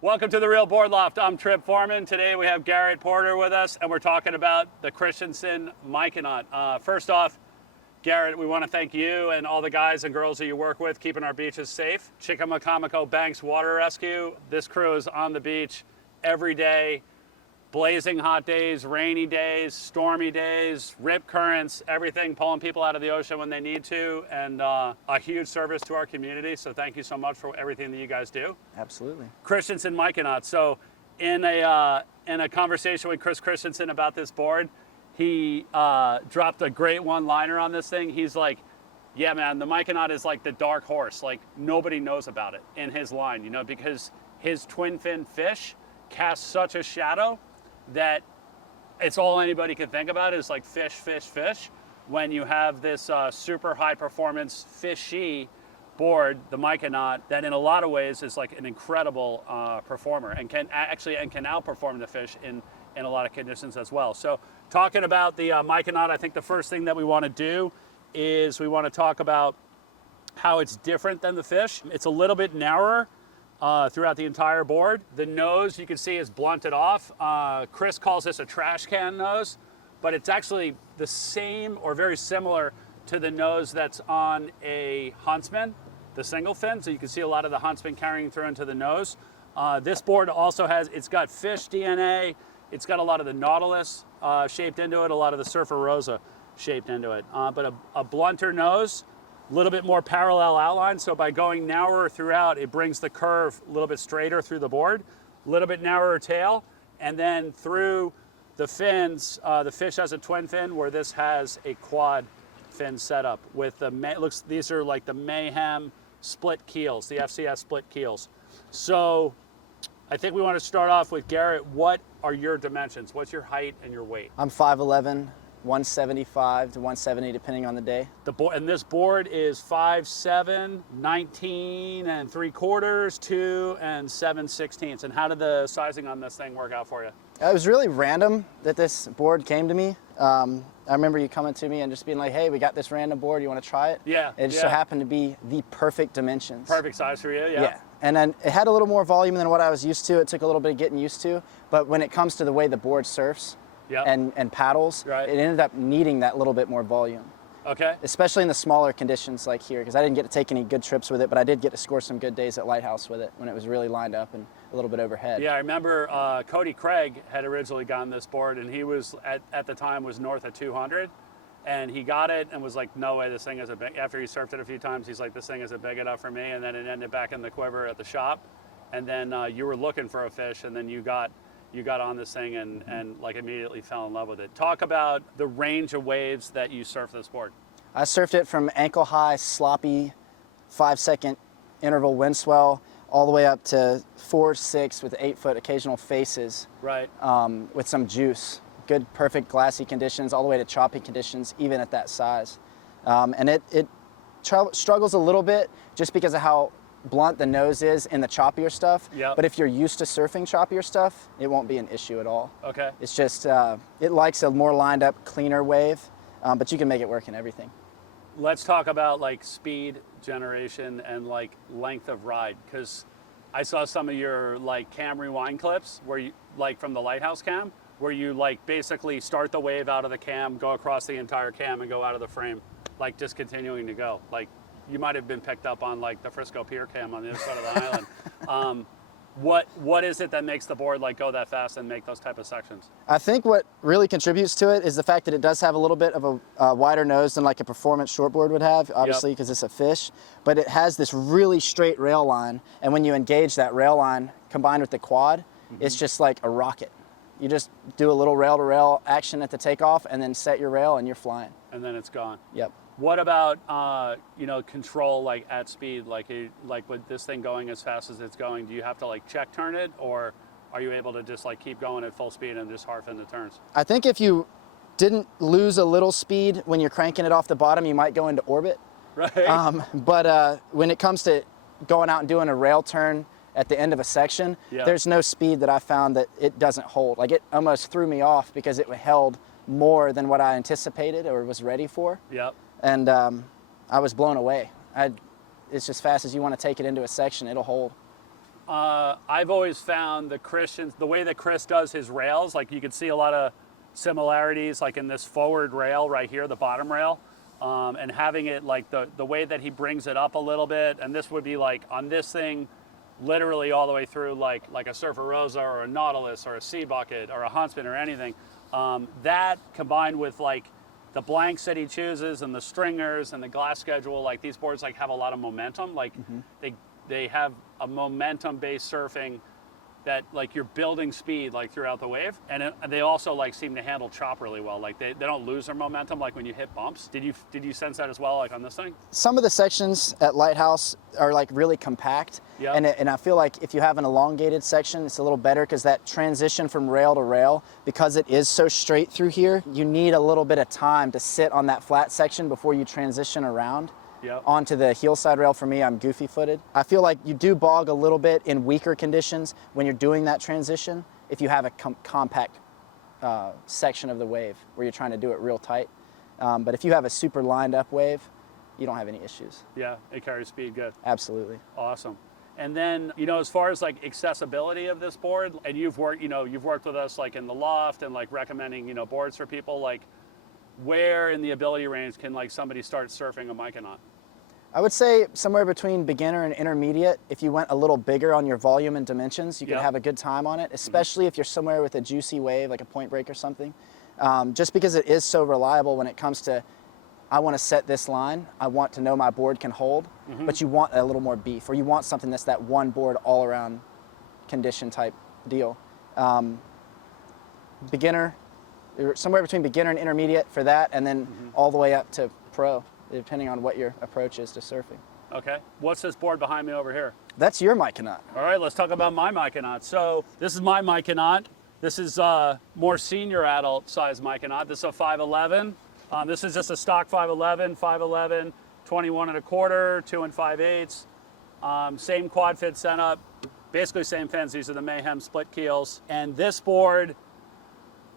Welcome to the Real Board Loft. I'm Trip Forman. Today we have Garrett Porter with us, and we're talking about the Christenson Myconaut. First off, Garrett, we want to thank you and all the guys and girls that you work with keeping our beaches safe. Chickamaucomico Banks Water Rescue. This crew is on the beach every day. Blazing hot days, rainy days, stormy days, rip currents, everything, pulling people out of the ocean when they need to, and a huge service to our community. So thank you so much for everything that you guys do. Absolutely. Christenson Myconauts. So in a conversation with Chris Christenson about this board, he dropped a great one-liner on this thing. He's like, yeah, man, the Myconaut is like the dark horse. Like, nobody knows about it in his line, you know, because his twin fin fish cast such a shadow that it's all anybody can think about is like fish, fish, fish. When you have this super high performance fishy board, the Myconaut, that in a lot of ways is like an incredible performer and can outperform the fish in a lot of conditions as well. So talking about the Myconaut, I think the first thing that we want to do is we want to talk about how it's different than the fish. It's a little bit narrower throughout the entire board. The nose, you can see, is blunted off. Chris calls this a trash can nose, but it's actually the same or very similar to the nose that's on a Huntsman, the single fin. So you can see a lot of the Huntsman carrying through into the nose. This board also it's got fish DNA. It's got a lot of the Nautilus shaped into it, a lot of the Surfer Rosa shaped into it. But a blunter nose, a little bit more parallel outline, so by going narrower throughout, it brings the curve a little bit straighter through the board, a little bit narrower tail, and then through the fins, the fish has a twin fin where this has a quad fin setup with these are like the Mayhem split keels, the FCS split keels. So I think we want to start off with Garrett. What are your dimensions? What's your height and your weight? I'm 5'11", 175 to 170 depending on the day. And this board is 5'7", 19 3/4, 2 7/16. And how did the sizing on this thing work out for you? It was really random that this board came to me. I remember you coming to me and just being like, hey, we got this random board, you want to try it? Yeah. It just so happened to be the perfect dimensions. Perfect size for you, yeah. Yeah. And then it had a little more volume than what I was used to. It took a little bit of getting used to. But when it comes to the way the board surfs, Yep. and paddles, right, it ended up needing that little bit more volume. Okay. Especially in the smaller conditions like here, because I didn't get to take any good trips with it, but I did get to score some good days at Lighthouse with it when it was really lined up and a little bit overhead. Yeah, I remember Cody Craig had originally gotten this board, and he was, at the time, was north of 200, and he got it and was like, no way, this thing isn't big. After he surfed it a few times, he's like, this thing isn't big enough for me, and then it ended back in the quiver at the shop, and then you were looking for a fish, and then you got on this thing and like immediately fell in love with it. Talk about the range of waves that you surf this board. I surfed it from ankle high, sloppy, 5-second interval wind swell, all the way up to 4, 6 with 8-foot occasional faces. Right. With some juice. Good, perfect glassy conditions, all the way to choppy conditions, even at that size. And it struggles a little bit just because of how blunt the nose is in the choppier stuff. Yep. But if you're used to surfing choppier stuff, it won't be an issue at all. Okay. It's just, it likes a more lined up, cleaner wave, but you can make it work in everything. Let's talk about like speed generation and like length of ride, because I saw some of your like cam rewind clips where you, like from the Lighthouse cam, where you like basically start the wave out of the cam, go across the entire cam and go out of the frame, like just continuing to go. Like, you might have been picked up on like the Frisco Pier cam on the other side of the island. What is it that makes the board like go that fast and make those type of sections? I think what really contributes to it is the fact that it does have a little bit of a wider nose than like a performance shortboard would have, obviously because it's a fish, but it has this really straight rail line, and when you engage that rail line combined with the quad, it's just like a rocket. You just do a little rail-to-rail action at the takeoff and then set your rail and you're flying. And then it's gone. Yep. What about control like at speed, like with this thing going as fast as it's going? Do you have to like check turn it, or are you able to just like keep going at full speed and just harp in the turns? I think if you didn't lose a little speed when you're cranking it off the bottom, you might go into orbit. Right. But when it comes to going out and doing a rail turn at the end of a section, there's no speed that I found that it doesn't hold. Like, it almost threw me off because it held more than what I anticipated or was ready for. Yep. And I was blown away. It's just fast as you want to take it into a section, it'll hold. I've always found the way that Chris does his rails, like you can see a lot of similarities like in this forward rail right here, the bottom rail, and having it like the way that he brings it up a little bit, and this would be like on this thing, literally all the way through like a Surfer Rosa or a Nautilus or a Sea Bucket or a Huntsman or anything. That combined with like the blanks that he chooses and the stringers and the glass schedule, like these boards like have a lot of momentum. Like they have a momentum-based surfing that like you're building speed like throughout the wave, and they also like seem to handle chop really well. Like they don't lose their momentum like when you hit bumps. Did you sense that as well like on this thing? Some of the sections at Lighthouse are like really compact, Yep. and I feel like if you have an elongated section, it's a little better because that transition from rail to rail, because it is so straight through here, you need a little bit of time to sit on that flat section before you transition around. Yep. Onto the heel side rail. For me, I'm goofy footed. I feel like you do bog a little bit in weaker conditions when you're doing that transition if you have a compact section of the wave where you're trying to do it real tight. But if you have a super lined up wave, you don't have any issues. Yeah, it carries speed good. Absolutely. Awesome. And then, as far as like accessibility of this board, and you've worked with us like in the loft and like recommending, boards for people, like where in the ability range can like somebody start surfing a Myconaut? I would say somewhere between beginner and intermediate. If you went a little bigger on your volume and dimensions, you could have a good time on it, especially if you're somewhere with a juicy wave, like a point break or something. Just because it is so reliable when it comes to, I want to set this line, I want to know my board can hold, but you want a little more beef, or you want something that's that one board all around condition type deal. Beginner, somewhere between beginner and intermediate for that, and then all the way up to pro, depending on what your approach is to surfing. Okay. What's this board behind me over here? That's your Myconaut. All right, let's talk about my Myconaut. So this is my Myconaut. This is more senior adult size Myconaut. This is a 5'11". This is just a stock 5'11", 21 and a quarter, 2 5/8. Same quad fit setup, basically same fins. These are the Mayhem split keels. And this board,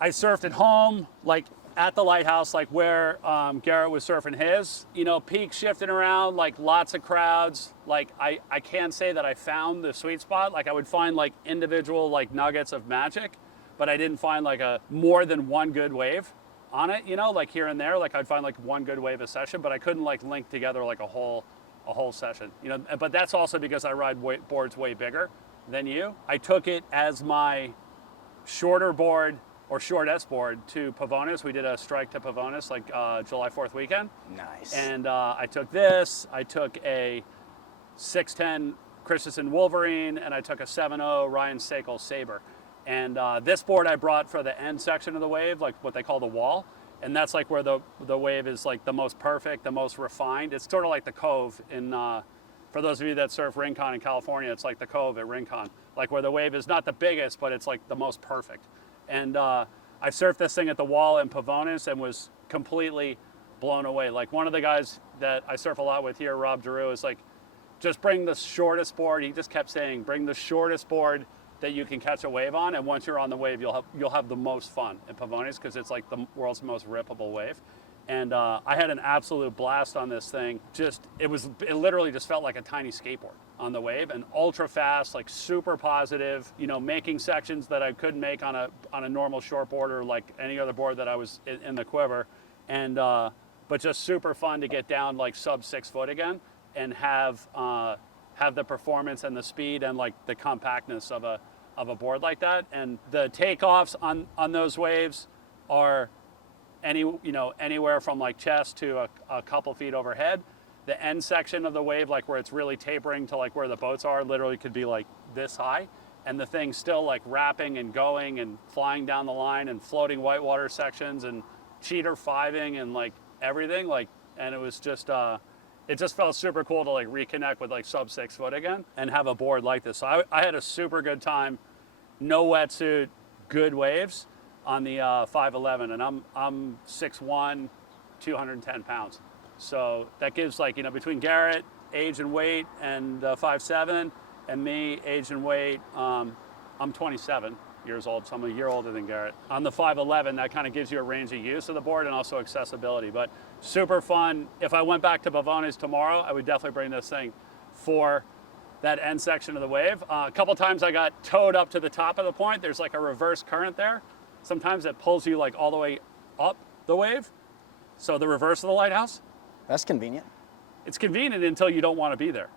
I surfed at home, like at the Lighthouse, like where Garrett was surfing his. Peak shifting around, like lots of crowds. Like I can't say that I found the sweet spot. Like I would find like individual like nuggets of magic, but I didn't find like a more than one good wave on it, like here and there. Like I'd find like one good wave a session, but I couldn't like link together like a whole session. But that's also because I ride boards way bigger than you. I took it as my shorter board or short S board to Pavonis. We did a strike to Pavonis like July 4th weekend. Nice. And I took this, I took a 610 Christenson Wolverine, and I took a 7.0 Ryan Sekel Sabre. And this board I brought for the end section of the wave, like what they call the wall. And that's like where the wave is like the most perfect, the most refined. It's sort of like the Cove in, for those of you that surf Rincon in California, it's like the Cove at Rincon. Like where the wave is not the biggest, but it's like the most perfect. And I surfed this thing at the wall in Pavonis and was completely blown away. Like one of the guys that I surf a lot with here, Rob Giroux, is like, just bring the shortest board. He just kept saying, bring the shortest board that you can catch a wave on, and once you're on the wave, you'll have the most fun in Pavonis because it's like the world's most rippable wave. And I had an absolute blast on this thing. It literally just felt like a tiny skateboard on the wave, and ultra fast, like super positive, making sections that I couldn't make on a normal shortboard or like any other board that I was in the quiver. And but just super fun to get down like sub 6 foot again and have the performance and the speed and like the compactness of a board like that. And the takeoffs on those waves are anywhere from like chest to a couple feet overhead. The end section of the wave, like where it's really tapering to like where the boats are, literally could be like this high, and the thing's still like wrapping and going and flying down the line and floating whitewater sections and cheater fiving and like everything, like, and it was just it just felt super cool to like reconnect with like sub 6 foot again and have a board like this. So I had a super good time, no wetsuit, good waves on the 5'11", and I'm 6'1", 210 pounds. So that gives like, between Garrett, age and weight, and 5'7", and me, age and weight, I'm 27 years old, so I'm a year older than Garrett. On the 5'11", that kind of gives you a range of use of the board and also accessibility, but super fun. If I went back to Pavonis tomorrow, I would definitely bring this thing for that end section of the wave. A couple times I got towed up to the top of the point. There's like a reverse current there. Sometimes it pulls you like all the way up the wave. So the reverse of the lighthouse. That's convenient. It's convenient until you don't want to be there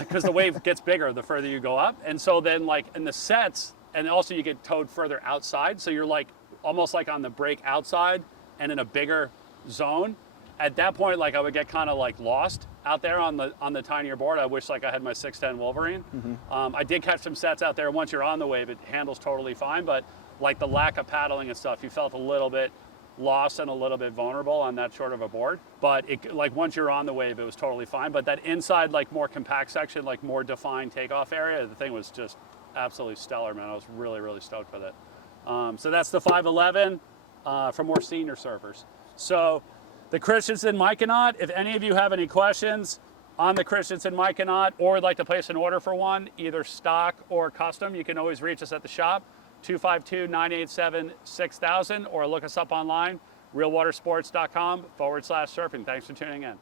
because the wave gets bigger the further you go up. And so then like in the sets, and also you get towed further outside. So you're like almost like on the break outside and in a bigger zone. At that point, like I would get kind of like lost out there on the tinier board. I wish like I had my 610 Wolverine. I did catch some sets out there. Once you're on the wave, it handles totally fine. But like the lack of paddling and stuff, you felt a little bit lost and a little bit vulnerable on that short of a board. But it, like once you're on the wave, it was totally fine. But that inside, like more compact section, like more defined takeoff area, the thing was just absolutely stellar, man. I was really, really stoked with it. So that's the 511 for more senior surfers. So the Christenson Myconaut, if any of you have any questions on the Christenson Myconaut or would like to place an order for one, either stock or custom, you can always reach us at the shop, 252-987-6000, or look us up online, realwatersports.com/surfing. Thanks for tuning in.